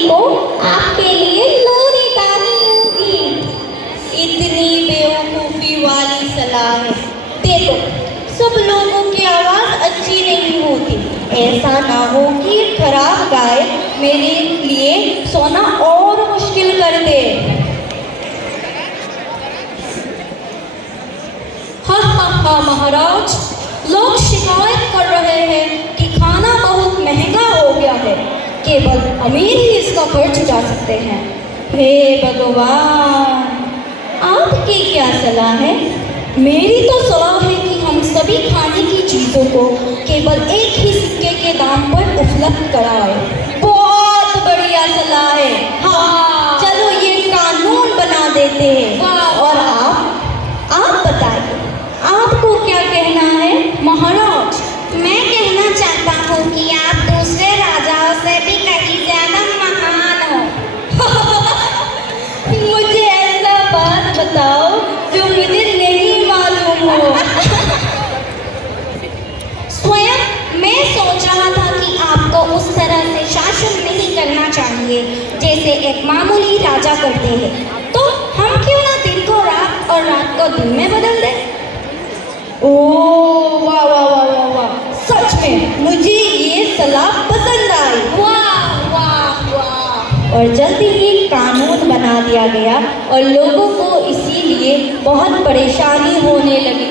को आपके लिए लोरी डाली होगी। इतनी बेवकूफ़ी वाली सलाह है। देखो, सब लोगों की आवाज़ अच्छी नहीं होती। ऐसा ना हो कि खराब गाय मेरे लिए सोना और मुश्किल कर दे। हाँ हाँ हाँ महाराज, लोग शिकायत कर रहे हैं कि खाना बहुत महंगा हो गया है। केवल अमीर ही इसका खर्च उठा सकते हैं। हे भगवान, आपकी क्या सलाह है? मेरी तो सलाह है कि हम सभी खाने की चीज़ों को केवल एक ही सिक्के के दाम पर उपलब्ध कराएं। बहुत बढ़िया सलाह है। हाँ, चलो ये कानून बना देते हैं। वाह। और आप बताइए, आपको क्या कहना है? महाराज, मैं कहना चाहता हूँ कि आप दूसरे राजाओं से भी कहीं ज्यादा महान हो। मुझे ऐसा बात बताओ जो मुझे नहीं मालूम हो। स्वयं मैं सोच रहा था कि आपको उस तरह से शासन नहीं करना चाहिए जैसे एक मामूली राजा करते हैं। तो हम क्यों ना दिन को रात और रात को दिन में बदल दें? ओह वाह वाह वाह वाह वाह, सच में मुझे ये सलाह पसंद आई। वाह वाह वाह। और जल्दी ही कानून बना दिया गया और लोगों को इसीलिए बहुत परेशानी होने लगी।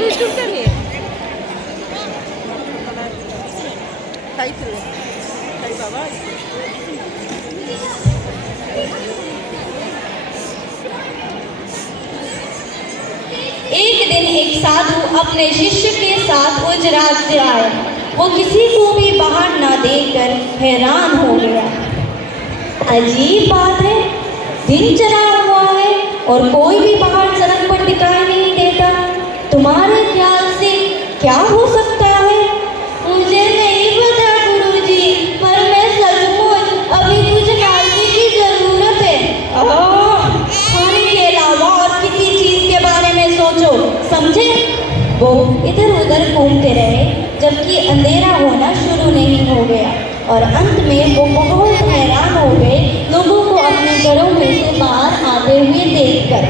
एक दिन एक साधु अपने शिष्य के साथ उस राज्य आए। वो किसी को भी बाहर ना देखकर हैरान हो गया। अजीब बात है, दिन चढ़ा हुआ है और कोई भी बाहर सड़क पर दिखाई नहीं देता। तुम्हारे ख्याल से क्या हो सकता है? मुझे नहीं पता गुरुजी, पर मैं सचमुच अभी कुछ नाश्ते की जरूरत है। खाने के अलावा और किसी चीज के बारे में सोचो, समझे? वो इधर उधर घूमते रहे जबकि अंधेरा होना शुरू नहीं हो गया और अंत में वो बहुत हैरान हो गए लोगों को अपने घरों में से बाहर आते हुए देखकर।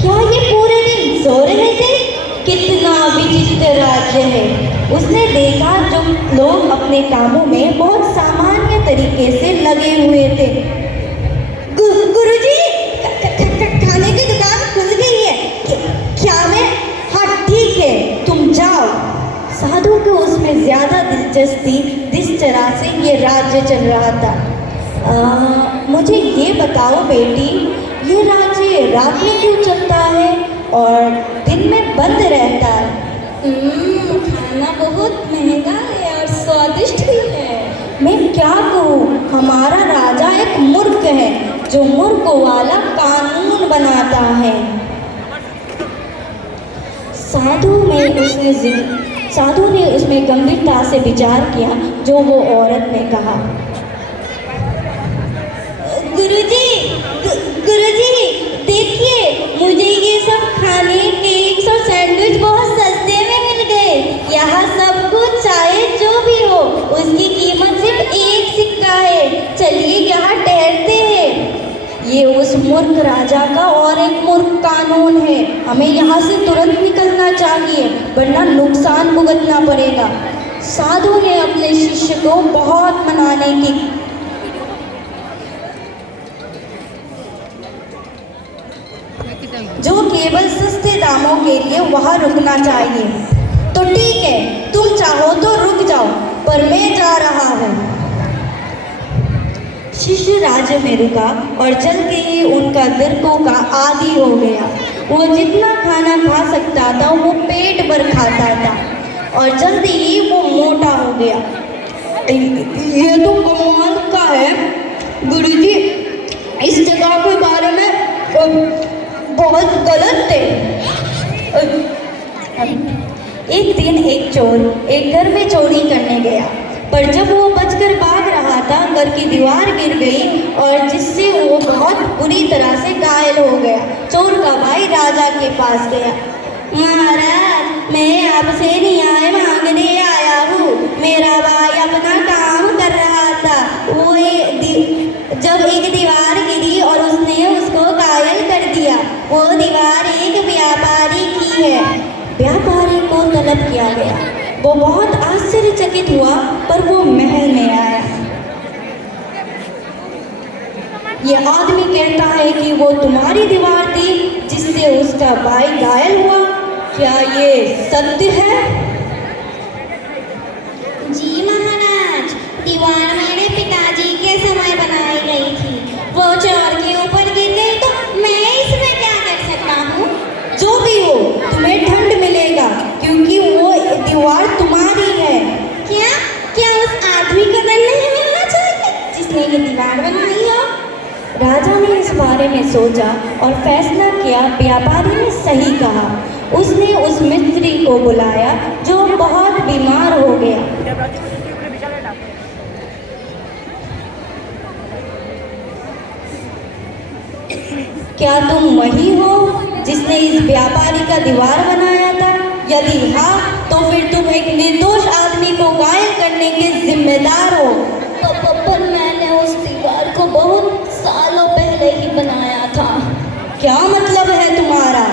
क्या ये पूरे दिन सो रहे थे? कितना विचित्र राज्य है। उसने देखा जो लोग अपने कामों में बहुत सामान्य तरीके से लगे हुए थे। गुरुजी, खाने की दुकान खुल गई है। क्या मैं? हाँ ठीक है, तुम जाओ। साधु को उसमें ज्यादा दिलचस्पी जिस तरह से ये राज्य चल रहा था। मुझे ये बताओ बेटी, ये राज्य रात में क्यों चलता है और दिन में बंद रहता है? खाना बहुत महंगा है और स्वादिष्ट भी है। मैं क्या कहूँ, हमारा राजा एक मूर्ख है जो मूर्ख वाला कानून बनाता है। साधु ने उसमें गंभीरता से विचार किया जो वो औरत ने कहा। गुरुजी देखिए, मुझे ये सब खाने केक्स और सैंडविच बहुत सस्ते में मिल गए। यहाँ सब कुछ चाहे जो भी हो उसकी कीमत सिर्फ एक सिक्का है। चलिए यहाँ ठहरते हैं। ये उस मूर्ख राजा का और एक मूर्ख कानून है। हमें यहाँ से तुरंत निकलना चाहिए वरना नुकसान भुगतना पड़ेगा। साधु ने अपने शिष्य को बहुत मनाने की जो केवल सस्ते दामों के लिए वहाँ रुकना चाहिए। तो ठीक है, तुम चाहो तो रुक जाओ, पर मैं जा रहा हूँ। शिष्य राज्य में रुका और जल्द ही उनका दर्दों का आदी हो गया। वो जितना खाना खा सकता था वो पेट भर खाता था और जल्दी ही वो मोटा हो गया। ये तो कमाल का है गुरुजी, इस जगह के बारे में बहुत गलत थे। एक दिन एक चोर एक घर में चोरी करने गया, पर जब वो बचकर भाग रहा था घर की दीवार गिर गई और जिससे वो बहुत बुरी तरह से घायल हो गया। चोर का भाई राजा के पास गया। महाराज, मैं आपसे न्याय मांगने आया हूँ। मेरा भाई अपना काम कर रहा था, वो वो बहुत आश्चर्यचकित हुआ, पर वो महल में आया। ये आदमी कहता है कि वो तुम्हारी दीवार थी जिससे उसका भाई घायल हुआ, क्या ये सत्य है? जी महाराज, दीवार मेरे पिताजी के समय बनाई गई थी। वो चोर के ऊपर गिर गई तो मैं इसमें क्या कर सकता हूँ? जो भी हो, तुम्हें दंड मिलेगा क्योंकि वो दीवार तुम्हारी है। क्या क्या उस आदमी को दंड नहीं मिलना चाहिए जिसने ये दीवार बनाई हो? राजा ने इस बारे में सोचा और फैसला किया, व्यापारी ने सही कहा। उसने उस मिस्त्री को बुलाया जो बहुत बीमार हो गया। क्या तुम वही हो जिसने इस व्यापारी का दीवार बनाया था? यदि हाँ, तो फिर तुम एक निर्दोष आदमी को घायल करने के जिम्मेदार हो। पर मैंने उस दीवार को बहुत सालों पहले ही बनाया था। क्या मतलब है तुम्हारा?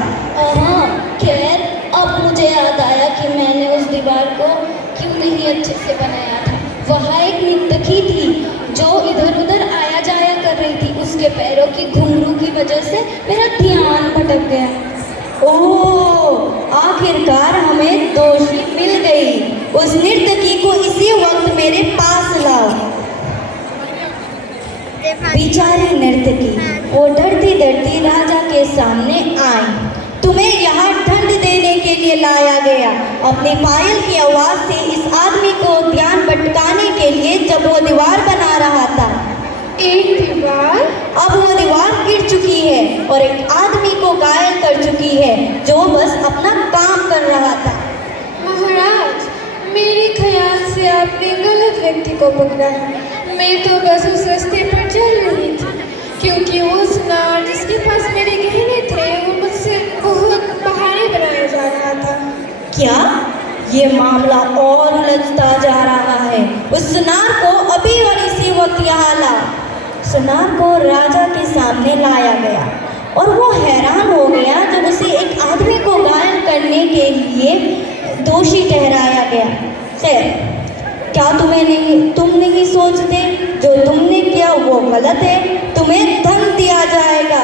हाँ, खैर अब मुझे याद आया कि मैंने उस दीवार को क्यों नहीं अच्छे से बनाया था। वहाँ एक नर्तकी थी जो इधर उधर आया जाया कर रही थी। उसके पैरों की घुंघरू की वजह से मेरा ध्यान भटक गया। ओह, आखिरकार हमें दोषी मिल गई। उस नर्तकी को इसी वक्त मेरे पास लाओ। बेचारी नर्तकी वो डरती डरती राजा के सामने आई। तुम्हें यहाँ दंड देने के लिए लाया गया। अपनी पायल की आवाज से इस आदमी को ध्यान भटकाने के लिए जब वो दीवार बना रहा था। एक दीवार? अब वो दीवार गिर चुकी है और एक आदमी को घायल कर चुकी है जो बस अपना काम कर रहा था। महाराज, मेरे ख्याल से आपने गलत व्यक्ति को पकड़ा है। मैं तो बस उस रास्ते पर चल रही थी क्योंकि वो सुनार जिसके पास मेरे गहने थे वो मुझसे बहुत बहाने बनाया जा रहा था। क्या? ये मामला और उलझता जा रहा है। उस सुनार को अभी और इसी वक्त यहाँ ला। सुनार को राजा के सामने लाया गया और वो हैरान हो गया जब उसे एक आदमी को घायल करने के लिए दोषी ठहराया गया। सर, क्या तुम नहीं सोचते जो तुमने किया वो गलत है? तुम्हें दंड दिया जाएगा।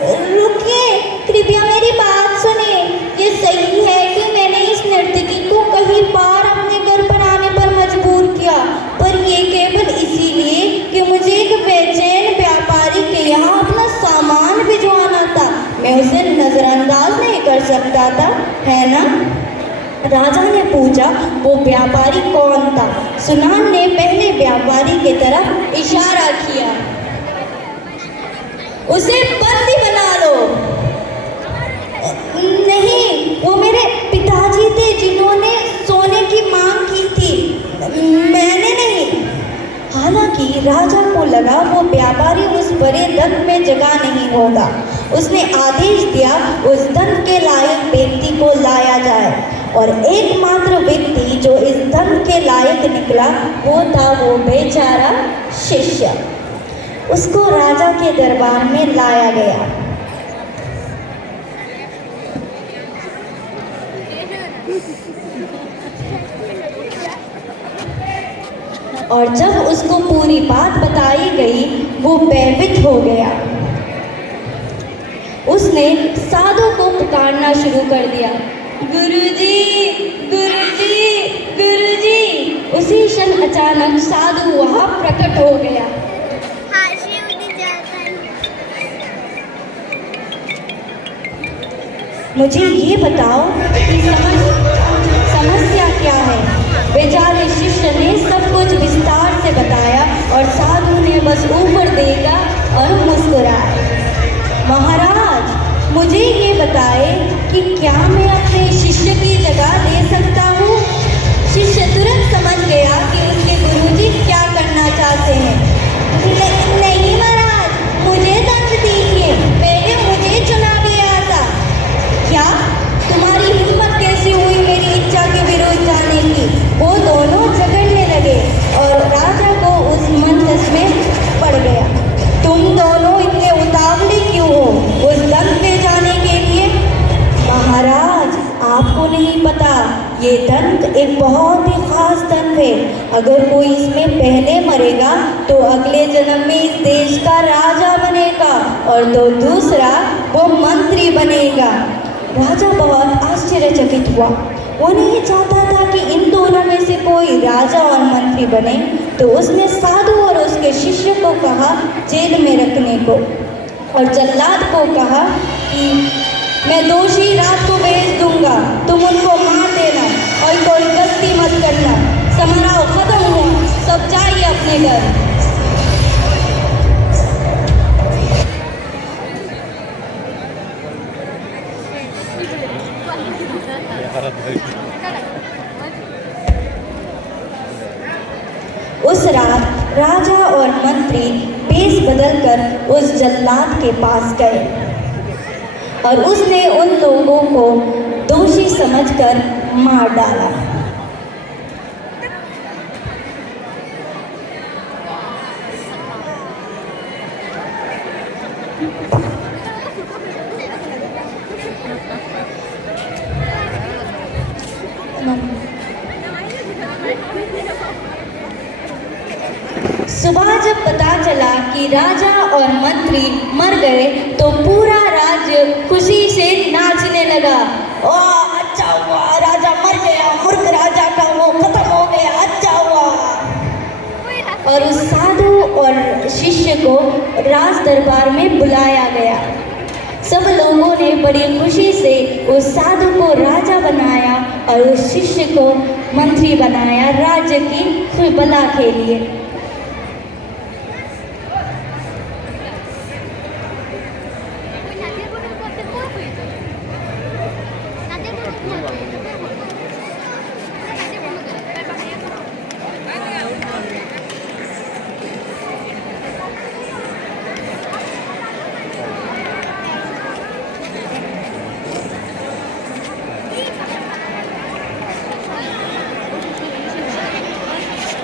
रुकिए, कृपया मेरी बात सुनिए। ये सही है कि मैंने इस नर्तकी को कई बार अपने घर पर आने पर मजबूर किया, पर ये केवल इसीलिए कि मुझे एक बेचैन व्यापारी के यहाँ अपना सामान भिजवाना था। मैं उसे नजरअंदाज नहीं कर सकता था, है ना? राजा ने पूछा, वो व्यापारी कौन था? सुनार ने पहले व्यापारी की तरफ इशारा किया। उसे बंदी बना लो। नहीं, वो मेरे पिताजी थे जिन्होंने सोने की मांग की थी, मैंने नहीं। हालांकि राजा को लगा वो व्यापारी उस बड़े दंड में जगह नहीं होगा। उसने आदेश दिया उस दंड के लायक व्यक्ति को लाया जाए और एकमात्र व्यक्ति जो इस दंड के लायक निकला वो था वो बेचारा शिष्य। उसको राजा के दरबार में लाया गया। और जब उसको पूरी बात बताई गई वो भयभीत हो गया। उसने साधु को पुकारना शुरू कर दिया, गुरुजी, गुरुजी, गुरुजी। उसी क्षण अचानक साधु वहां प्रकट हो गया। मुझे ये बताओ कि समस्या क्या है? बेचारे शिष्य ने सब कुछ विस्तार से बताया और साधु ने बस ऊपर देखा और मुस्कुराया। महाराज, मुझे ये बताए कि क्या मैं अपने शिष्य की जगह ले सकता हूँ? शिष्य तुरंत समझ गया कि उसके गुरुजी क्या करना चाहते हैं। नहीं महाराज, मुझे दंड दीजिए, मैंने मुझे चुना गया था। क्या? तुम्हारी हिम्मत कैसे हुई मेरी इच्छा के विरुद्ध जाने की? वो दोनों झगड़ने लगे और राजा को उस मंच में पड़ गया। तुम दोनों इतने उतावले क्यों हो उस दंड में जाने के लिए? महाराज, आपको नहीं पता, ये अगर कोई इसमें पहले मरेगा तो अगले जन्म में इस देश का राजा बनेगा और तो दूसरा वो मंत्री बनेगा। राजा बहुत आश्चर्यचकित हुआ। वो नहीं चाहता था कि इन दोनों में से कोई राजा और मंत्री बने, तो उसने साधु और उसके शिष्य को कहा जेल में रखने को, और जल्लाद को कहा कि मैं दोषी रात को भेज दूंगा, तुम उनको मार देना और कोई गलती मत करना। समारोह खत्म हुआ, सब जाइए अपने घर। उस रात राजा और मंत्री भेष बदलकर उस जल्लाद के पास गए और उसने उन लोगों को दोषी समझकर मार डाला। सुबह जब पता चला कि राजा और मंत्री मर गए तो पूरा राज्य खुशी से नाचने लगा। ओह अच्छा हुआ, राजा मर गया, मूर्ख राजा का वो खत्म हो गया, अच्छा हुआ। और उस साधु और शिष्य को राज दरबार में बुलाया गया। सब लोगों ने बड़ी खुशी से उस साधु को राजा बनाया और उस शिष्य को मंत्री बनाया राज्य की भला के लिए।